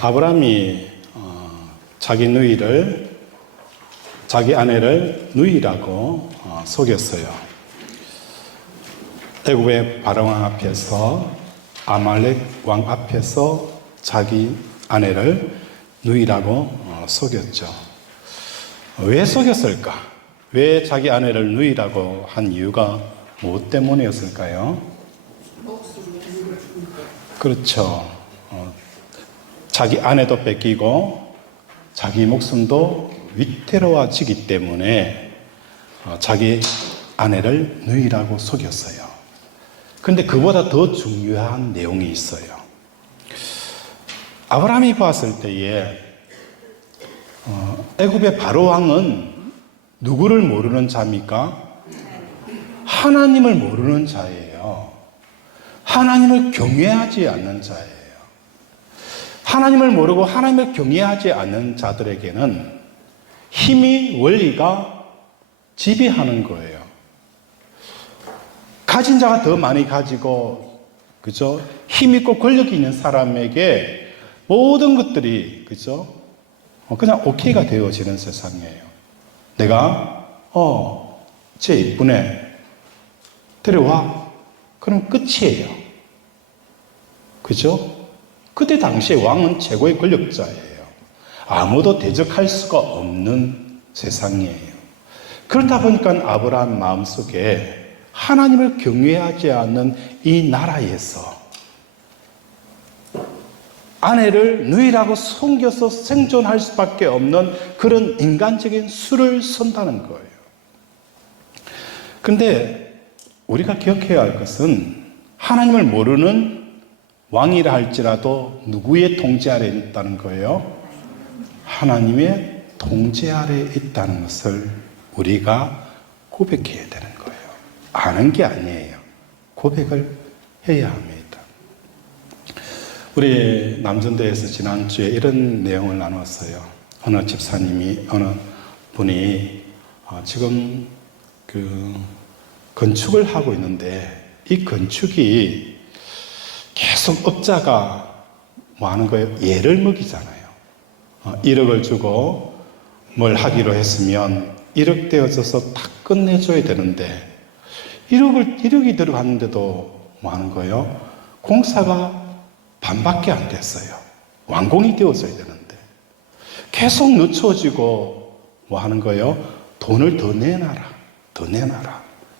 아브라함이 자기 아내를 누이라고 속였어요. 애굽의 바로왕 앞에서, 아말렉 왕 앞에서 자기 아내를 누이라고 속였죠. 왜 속였을까? 왜 자기 아내를 누이라고 한 이유가 무엇 때문이었을까요? 그렇죠. 자기 아내도 뺏기고 자기 목숨도 위태로워지기 때문에 자기 아내를 누이라고 속였어요. 그런데 그보다 더 중요한 내용이 있어요. 아브라함이 봤을 때에 애굽의 바로왕은 누구를 모르는 자입니까? 하나님을 모르는 자예요. 하나님을 경외하지 않는 자예요. 하나님을 모르고 하나님을 경외하지 않는 자들에게는 힘이, 원리가 지배하는 거예요. 가진 자가 더 많이 가지고, 그죠? 힘있고 권력이 있는 사람에게 모든 것들이, 그죠? 그냥 오케이가 되어지는 세상이에요. 내가, 쟤 이쁘네. 데려와. 그럼 끝이에요. 그죠? 그때 당시에 왕은 최고의 권력자예요. 아무도 대적할 수가 없는 세상이에요. 그렇다 보니까 아브라함 마음속에 하나님을 경외하지 않는 이 나라에서 아내를 누이라고 속여서 생존할 수밖에 없는 그런 인간적인 수를 선다는 거예요. 근데 우리가 기억해야 할 것은 하나님을 모르는 왕이라 할지라도 누구의 통제 아래에 있다는 거예요? 하나님의 통제 아래에 있다는 것을 우리가 고백해야 되는 거예요. 아는 게 아니에요. 고백을 해야 합니다. 우리 남전도에서 지난주에 이런 내용을 나눴어요. 어느 집사님이, 어느 분이 지금 건축을 하고 있는데 이 건축이 계속 업자가 뭐 하는 거예요? 예를 먹이잖아요. 1억을 주고 뭘 하기로 했으면 1억 되어져서 다 끝내줘야 되는데 1억이 들어갔는데도 뭐 하는 거예요? 공사가 반밖에 안 됐어요. 완공이 되었어야 되는데 계속 늦춰지고 뭐 하는 거예요? 돈을 더 내놔라.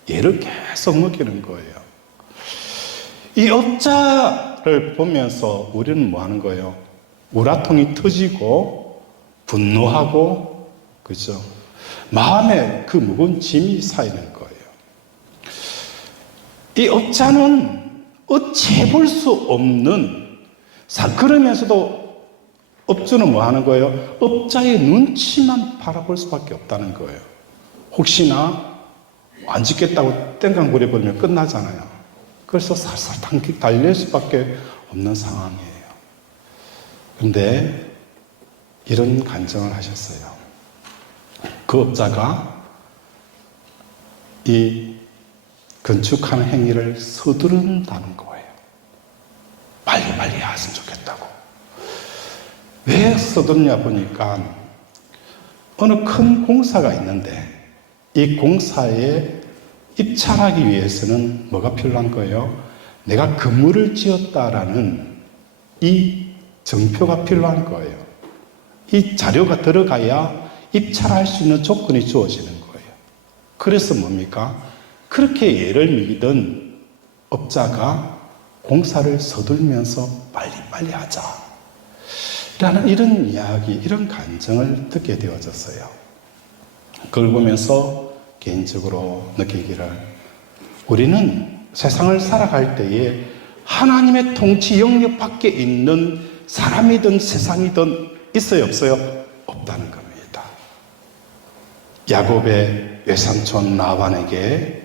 예를 계속 먹이는 거예요. 이 업자를 보면서 우리는 뭐 하는 거예요? 우라통이 터지고 분노하고, 그죠? 마음에 그 무거운 짐이 쌓이는 거예요. 이 업자는 어찌 볼 수 없는, 그러면서도 업주는 뭐 하는 거예요? 업자의 눈치만 바라볼 수밖에 없다는 거예요. 혹시나 안 짓겠다고 땡깡 부려버리면 끝나잖아요. 그래서 살살 달릴 수밖에 없는 상황이에요. 그런데 이런 간증을 하셨어요. 그 업자가 이 건축하는 행위를 서두른다는 거예요. 빨리 했으면 좋겠다고. 왜 서두르냐 보니까 어느 큰 공사가 있는데 이 공사에 입찰하기 위해서는 뭐가 필요한 거예요? 내가 건물을 지었다라는 이 정표가 필요한 거예요. 이 자료가 들어가야 입찰할 수 있는 조건이 주어지는 거예요. 그래서 뭡니까? 그렇게 예를 믿던 업자가 공사를 서둘면서 빨리 하자 라는 이런 이야기, 이런 간증을 듣게 되어졌어요. 그걸 보면서 개인적으로 느끼기를, 우리는 세상을 살아갈 때에 하나님의 통치 영역 밖에 있는 사람이든 세상이든 있어요, 없어요? 없다는 겁니다. 야곱의 외삼촌 라반에게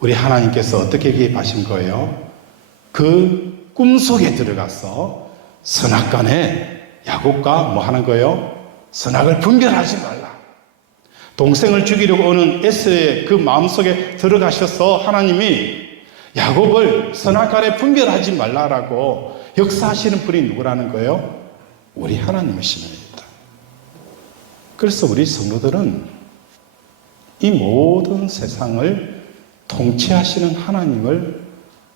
우리 하나님께서 어떻게 기입하신 거예요? 그 꿈속에 들어가서 선악간에 야곱과 뭐 하는 거예요? 선악을 분별하지 말라. 동생을 죽이려고 오는 에서의 그 마음속에 들어가셔서 하나님이 야곱을 선악간에 분별하지 말라라고 역사하시는 분이 누구라는 거예요? 우리 하나님이십니다. 그래서 우리 성도들은 이 모든 세상을 통치하시는 하나님을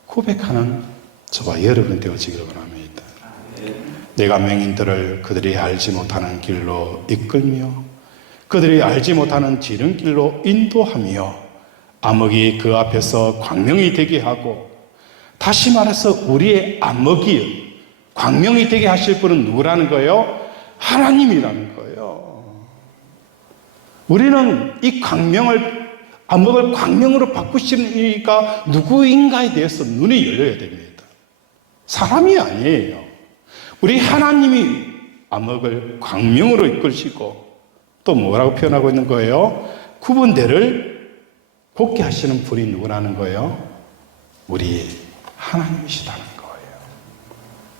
고백하는 저와 여러분 되어지기를 원합니다. 내가 맹인들을 그들이 알지 못하는 길로 이끌며 그들이 알지 못하는 지름길로 인도하며 암흑이 그 앞에서 광명이 되게 하고, 다시 말해서 우리의 암흑이 광명이 되게 하실 분은 누구라는 거예요? 하나님이라는 거예요. 우리는 이 암흑을 광명으로 바꾸시는 이가 누구인가에 대해서 눈이 열려야 됩니다. 사람이 아니에요. 우리 하나님이 암흑을 광명으로 이끌시고, 또 뭐라고 표현하고 있는 거예요? 구분대를 곱게 하시는 분이 누구라는 거예요? 우리 하나님이시다는 거예요.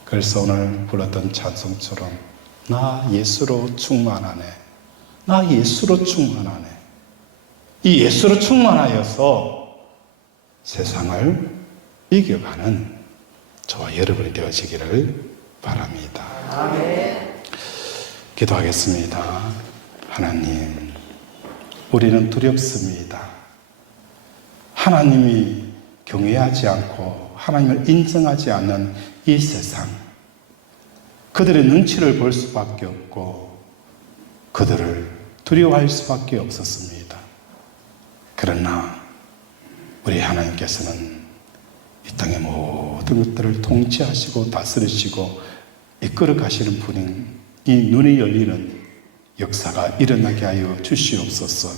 그래서 오늘 불렀던 찬송처럼 나 예수로 충만하네, 나 예수로 충만하네, 이 예수로 충만하여서 세상을 이겨가는 저와 여러분이 되어지기를 바랍니다. 아멘. 기도하겠습니다. 하나님, 우리는 두렵습니다. 하나님이 경외하지 않고 하나님을 인정하지 않는 이 세상, 그들의 눈치를 볼 수밖에 없고 그들을 두려워할 수밖에 없었습니다. 그러나 우리 하나님께서는 이 땅의 모든 것들을 통치하시고 다스리시고 이끌어 가시는 분인 이 눈이 열리는 역사가 일어나게 하여 주시옵소서.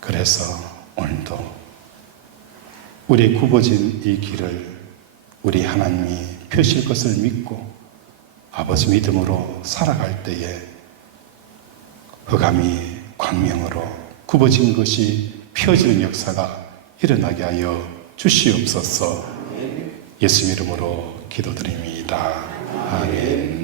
그래서 오늘도 우리의 굽어진 이 길을 우리 하나님이 펴실 것을 믿고 아버지 믿음으로 살아갈 때에 흑암이 광명으로 굽어진 것이 펴지는 역사가 일어나게 하여 주시옵소서. 예수 이름으로 기도드립니다. 아멘.